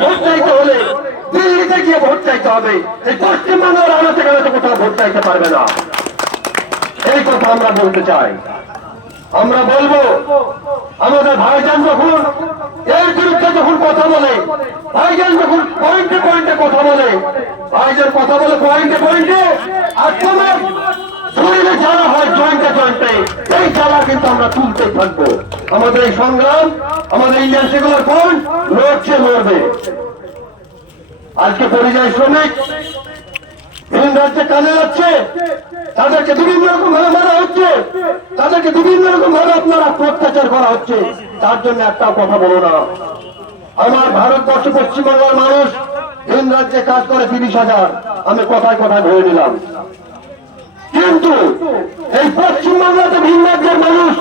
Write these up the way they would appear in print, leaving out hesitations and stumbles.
Vote চাইতে হলে দিল্লিতে গিয়ে ভোট চাইতে হবে, এই পশ্চিমবঙ্গের আনাচে কানাচে কোথাও ভোট চাইতে পারবে না। এই কথা আমরা বলতে চাই। আমরা বলবো আমাদের ভাইজান যখন এর বিরুদ্ধে যখন কথা বলে, ভাইজান যখন পয়েন্টে পয়েন্টে কথা বলে, ভাইজান কথা বলে পয়েন্টে পয়েন্টে, আর তোমার শরীরে জ্বালা হয় জয়েন্টে জয়েন্টে, এই জ্বালা কিন্তু আমরা তুলতে থাকবো। আমাদের এই সংগ্রাম, আমাদের ইন্ডিয়ান সেকুলার ফ্রন্ট লড়ছে, লড়বে। আজকে পরিযায়ী শ্রমিক ভিন রাজ্যে কাজে যাচ্ছে, তাদেরকে বিভিন্ন রকম ভাবে মারা হচ্ছে, তাদেরকে বিভিন্ন রকম ভাবে আপনারা অত্যাচার করা হচ্ছে, তার জন্য একটা কথা বলো না। আমার ভারতবর্ষ পশ্চিমবঙ্গের মানুষ ভিন রাজ্যে কাজ করে 30,000, আমি কথায় কথায় ধরে নিলাম। কিন্তু এই পশ্চিমবঙ্গতে ভিন রাজ্যের মানুষ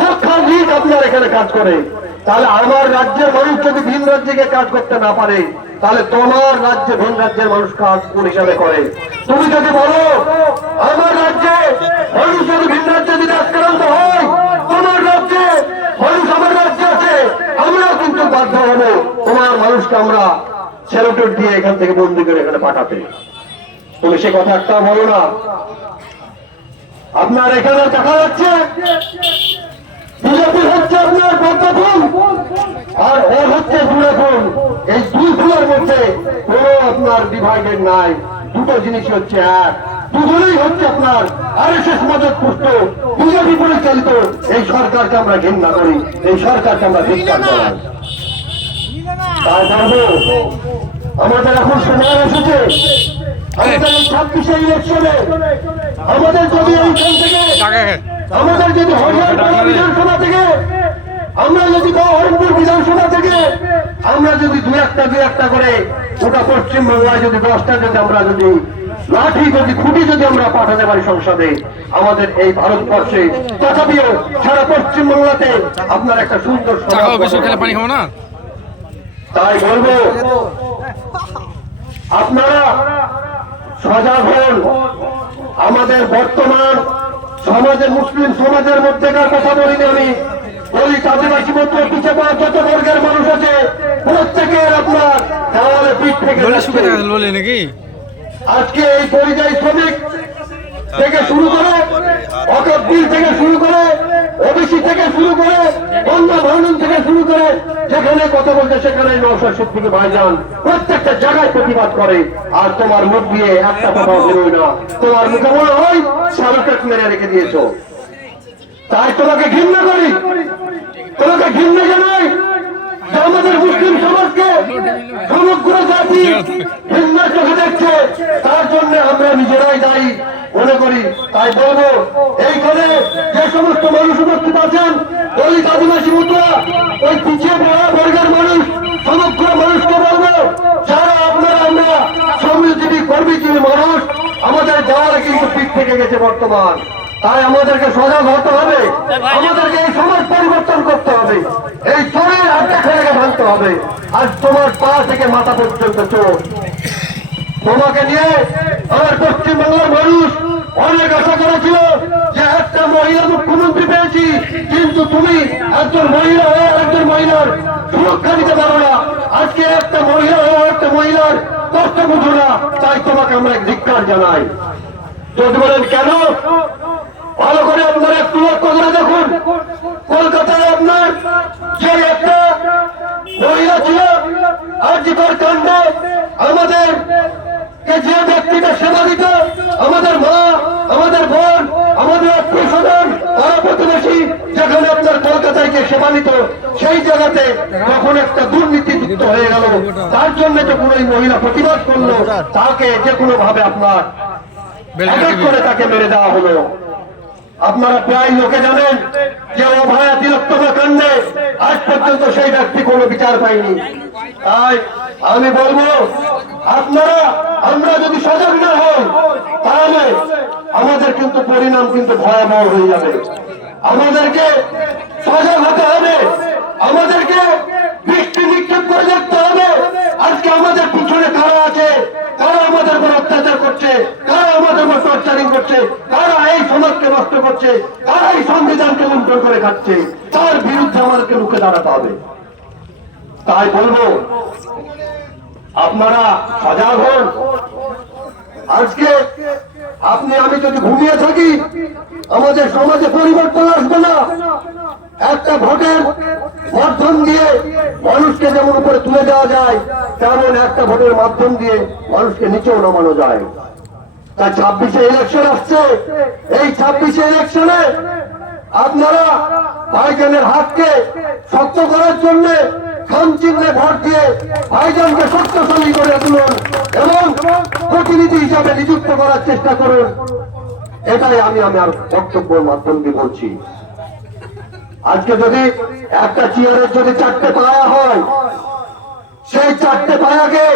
লক্ষাধিক আপনার এখানে কাজ করে, তাহলে আমার রাজ্যের মানুষ যদি ভিন রাজ্যে কাজ করতে না পারে, তাহলে তোমার রাজ্যে ভিন রাজ্যের মানুষ কাজ কোন হিসাবে করে? তুমি যদি বলো আমার রাজ্যে মানুষ যদি ভিন রাজ্যে যদি আক্রান্ত হয়, তোমার রাজ্যে মানুষ আমার রাজ্যে আছে, আমরাও কিন্তু বাধ্য হবো তোমার মানুষকে আমরা সেলোটেট দিয়ে এখান থেকে বন্দি করে এখানে পাঠাতে। তুমি সে কথা একটাও বলো না। আপনার এখানে দেখা যাচ্ছে বিজেপি হচ্ছে আপনার পদ্ম ফুল আর ওর হচ্ছে জুড়ে ফুল, এই দুই ফুলের মধ্যে কোনো আপনার ডিভাইডেড নাই, দুটো জিনিসই হচ্ছে এক, দুজনেই হচ্ছে আপনার আরএসএস মদত পুষ্ট বিজেপি পরিচালিত। এই সরকারকে আমরা ঘৃণা করি, এই সরকারকে আমরা ধিক্কার জানাই। তাই বলবো আমাদের এখন সময় এসেছে, আমাদের এই 26শে ইলেকশনে আমাদের যদি এইখান থেকে, আমাদের যদি হরিয়ারপাড়া বিধানসভা থেকে, আমরা যদি বহরমপুর বিধানসভা থেকে আমরা যদি দু একটা করে গোটা পশ্চিমবাংলায় যদি 10টা যদি আমরা যদি লাঠি যদি খুঁটি যদি আমরা পাঠাতে পারি সংসদে, আমাদের এই ভারতবর্ষে তথাপিও সারা পশ্চিমবাংলাতে আপনার একটা সুন্দর পানি খাবো না। তাই বলবো আপনারা সজাগ হন। আমাদের বর্তমান সমাজের মুসলিম সমাজের মধ্যেকার কথা বলিনি আমি, দলিত আদিবাসী মধ্য পিছিয়ে পড়া যত বর্গের মানুষ আছে প্রত্যেকের আপনার দেওয়ালে পিঠ থেকে নাকি আজকে এই পরিযায়ী শ্রমিক থেকে শুরু করে, অকব্বিল থেকে শুরু করে, ওবিসি থেকে শুরু করে, অন্য ভাঙন থেকে শুরু করে, যেখানে কথা বলতে সেখানে নওশাদ সিদ্দিকী ভাইজান প্রত্যেকটা জায়গায় প্রতিবাদ করে। আর তোমার মুখ দিয়ে একটা কথাও বেরোয় না, তোমার মুখে মনে হয় সালুটেট মেরে রেখে দিয়েছো। তাই তোমাকে ঘৃণা করি, তোমাকে ঘৃণা জানাই যে আমাদের মুসলিম সমাজকে সমগ্র জাতি ঘৃণা চোখে দেখছে, তার জন্য আমরা নিজেরাই দায়ী মনে করি। তাই বলবো এইখানে যে সমস্ত মানুষ উপস্থিত আছেন, দলিত আদিবাসী মুদ্রা ওই পিছিয়ে পড়া বর্গের মানুষ, সমগ্র মানুষকে বলবো যারা আপনারা আমরা শ্রমজীবী কর্মীজীবী মানুষ, আমাদের দেওয়ালে কিন্তু পিঠ থেকে গেছে বর্তমান। তাই আমাদেরকে সজাগ হতে হবে, আমাদেরকে এই সমাজ পরিবর্তন করতে হবে, এই চোরের আড্ডা খেলাকে ভাঙতে হবে। আজ তোমার পা থেকে মাথা পর্যন্ত চোর, তোমাকে নিয়ে আমার পশ্চিমবাংলার মানুষ অনেক আশা করেছিল যে একটা মহিলা মুখ্যমন্ত্রী পেয়েছি, কিন্তু তুমি একজন মহিলা হয়ে একজন মহিলার সুরক্ষা দিতে পারো না। আজকে একটা মহিলা হয়ে একটা মহিলার কষ্ট বুঝো না, তাই তোমাকে আমরা ধিক্কার জানাই। যদি বলেন কেন, ভালো করে আপনারা একটু লক্ষ্য করে দেখুন, কলকাতায় আপনার যে একটা মহিলা ছিল আরজিকর কাণ্ডে, আমাদের যে ব্যক্তিটা সেবা দিত, আমাদের মা, আমাদের বোন, আমাদের আত্মীয় স্বজন, পাড়া প্রতিবেশী, যেখানে আপনার কলকাতায় গিয়ে সেবা নিত, সেই জায়গাতে যখন একটা দুর্নীতি যুক্ত হয়ে গেল, তার জন্য যখন ওই মহিলা প্রতিবাদ করলো, তাকে যে কোনো ভাবে আপনার করে তাকে মেরে দেওয়া হলো। আপনারা প্রায় লোকে জানেন যে অভয়া তিলোত্তমা কাণ্ডে আজ পর্যন্ত সেই ব্যক্তি কোনো বিচার পায়নি। তাই আমি বলবো আপনারা, আমরা যদি সজাগ না হই তাহলে আমাদের কিন্তু পরিণাম কিন্তু ভয়াবহ হয়ে যাবে। আমাদেরকে সজাগ হতে হবে, আমাদেরকে দৃষ্টি নিক্ষেপ করে দেখতে হবে আজকে আমাদের পিছনে কারা আছে, কারা আমাদের উপর অত্যাচার করছে, কারা আমাদের উপর টর্চারিং করছে, কারা এই সমাজকে নষ্ট করছে, কারা এই সংবিধানকে লুণ্ঠন করে খাচ্ছে, তার বিরুদ্ধে আমাদেরকে রুখে দাঁড়াতে হবে। তাই বলবো আপনারা সজাগ হন। আজকে আপনি আমি যদি ঘুমিয়ে থাকি আমাদের সমাজে পরিবর্তন আসবে না। একটা ভোটের মাধ্যম দিয়ে মানুষকে যেমন উপরে তুলে দেওয়া যায়, তেমন একটা ভোটের মাধ্যম দিয়ে মানুষকে নিচেও নামানো যায়। তাই 26-এ ইলেকশন আসছে। এই 26-এ ইলেকশনে আপনারা ভাইজানের হাতকে শক্ত করার জন্য খাম চিহ্নে ভোট দিয়ে ভাইজানকে শক্তিশালী করে তুলুন এবং প্রতিনিধি হিসাবে নিযুক্ত করার চেষ্টা করুন। এটাই আমি আমার বক্তব্যের মাধ্যম দিয়ে বলছি। আজকে যদি একটা চেয়ারের যদি 4টে পায়া হয়, সেই 4টে পায়াকে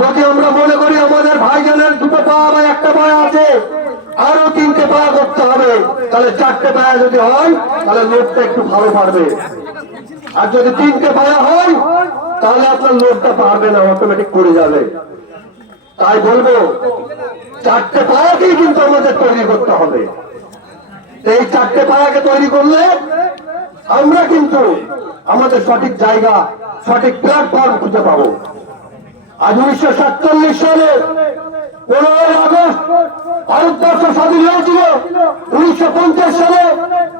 যদি আমরা মনে করি আমাদের ভাইজানের 2টো পা বা 1টা পায়া আছে, আরো 3টে পায়া করতে হবে, তাহলে 4টে পায়া যদি হয় তাহলে লোকটা একটু ভালো পারবে। আর যদি 3টে পায়া হয় তাহলে আপনার লোকটা পারবে না, অটোমেটিক পড়ে যাবে। তাই বলবো 4টে পায়াকেই কিন্তু আমাদের তৈরি করতে হবে। এই 4টে পায়াকে তৈরি করলে আমরা কিন্তু আমাদের সঠিক জায়গা, সঠিক প্ল্যাটফর্ম খুঁজে পাবো। আজ 1947 সালে 15 আগস্ট ভারতবর্ষ স্বাধীন হয়েছিল। 1950 সালে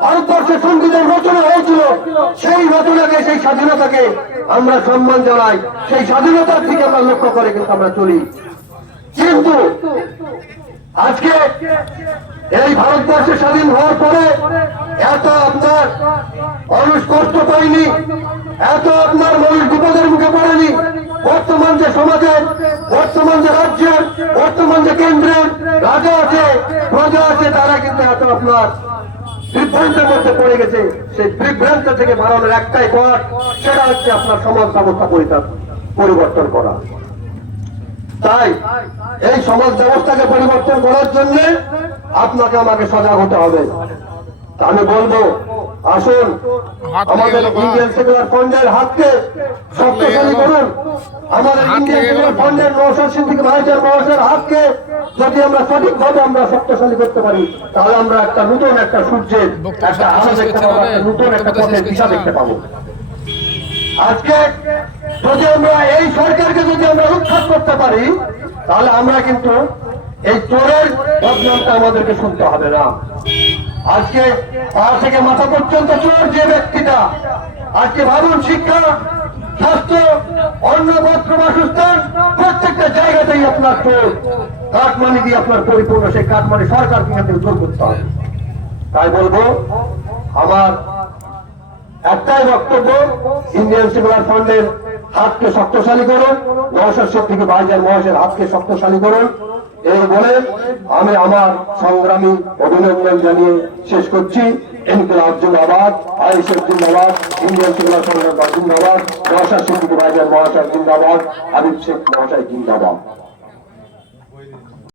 ভারতবর্ষের সংবিধান রচনা হয়েছিল। সেই রচনাকে, সেই স্বাধীনতাকে আমরা সম্মান জানাই। সেই স্বাধীনতার দিকে আমরা লক্ষ্য করে কিন্তু আমরা চলি। কিন্তু আজকে এই ভারতবর্ষে স্বাধীন হওয়ার পরে এত আপনার মানুষ কষ্ট পায়নি, এত আপনার মানুষ বিপদের মুখে পড়েনি। বর্তমান যে সমাজের, বর্তমান যে রাজ্যের, বর্তমান যে কেন্দ্রের রাজা আছে, প্রজা আছে, তারা কিন্তু এত আপনার বিভ্রান্তের মধ্যে পড়ে গেছে। সেই বিভ্রান্ত থেকে বাড়ানোর একটাই পথ, সেটা হচ্ছে আপনার সমাজ ব্যবস্থা পরিবর্তন করা। তাই এই সমাজ ব্যবস্থাকে পরিবর্তন করার জন্য আপনাকে আমাকে সজাগ হতে হবে। আমি বলবো আসুন আমাদের ইন্ডিয়ান সেকুলার ফ্রন্টের হাতকে শক্তিশালী করুন। আমাদের ইন্ডিয়ান সেকুলার ফ্রন্টের নওশাদ সিদ্দিকী ভাইজান মহাশয়ের হাতকে যদি আমরা সঠিকভাবে আমরা শক্তিশালী করতে পারি, তাহলে আমরা একটা নতুন একটা সূর্যের একটা আলো দেখতে পাবো, একটা নতুন একটা পথের দিশা দেখতে পাবো। আজকে যদি আমরা এই সরকারকে যদি আমরা উৎখাত করতে পারি, তাহলে আমরা কিন্তু এই চোরের বদনামটা আমাদেরকে শুনতে হবে না। আজকে পা থেকে মাথা পর্যন্ত চোর যে ব্যক্তিটা, আজকে ভাবুন শিক্ষা, স্বাস্থ্য, অন্ন, বস্ত্র, বাসস্থান প্রত্যেকটা জায়গাতেই আপনার চোর। কাটমানি দিয়ে আপনার পরিপূর্ণ, সেই কাটমানি সরকারকে এখান থেকে দূর করতে হবে। তাই বলবো আমার একটাই বক্তব্য, ইন্ডিয়ান সেকুলার ফ্রন্টের হাতকে শক্তিশালী করুন, নওশাদ সিদ্দিকী ভাইজান মহাশয়ের হাতকে শক্তিশালী করুন। এই বলে আমি আমার সংগ্রামী অভিনন্দন জানিয়ে শেষ করছি। ইনকিলাব জিন্দাবাদ, আইএসএফ জিন্দাবাদ, ইন্ডিয়ান সেকুলার ফ্রন্ট জিন্দাবাদ, নওশাদ সিদ্দিকী ভাইজান মহাশয় জিন্দাবাদ, হাবিব শেখ মহাশয় জিন্দাবাদ।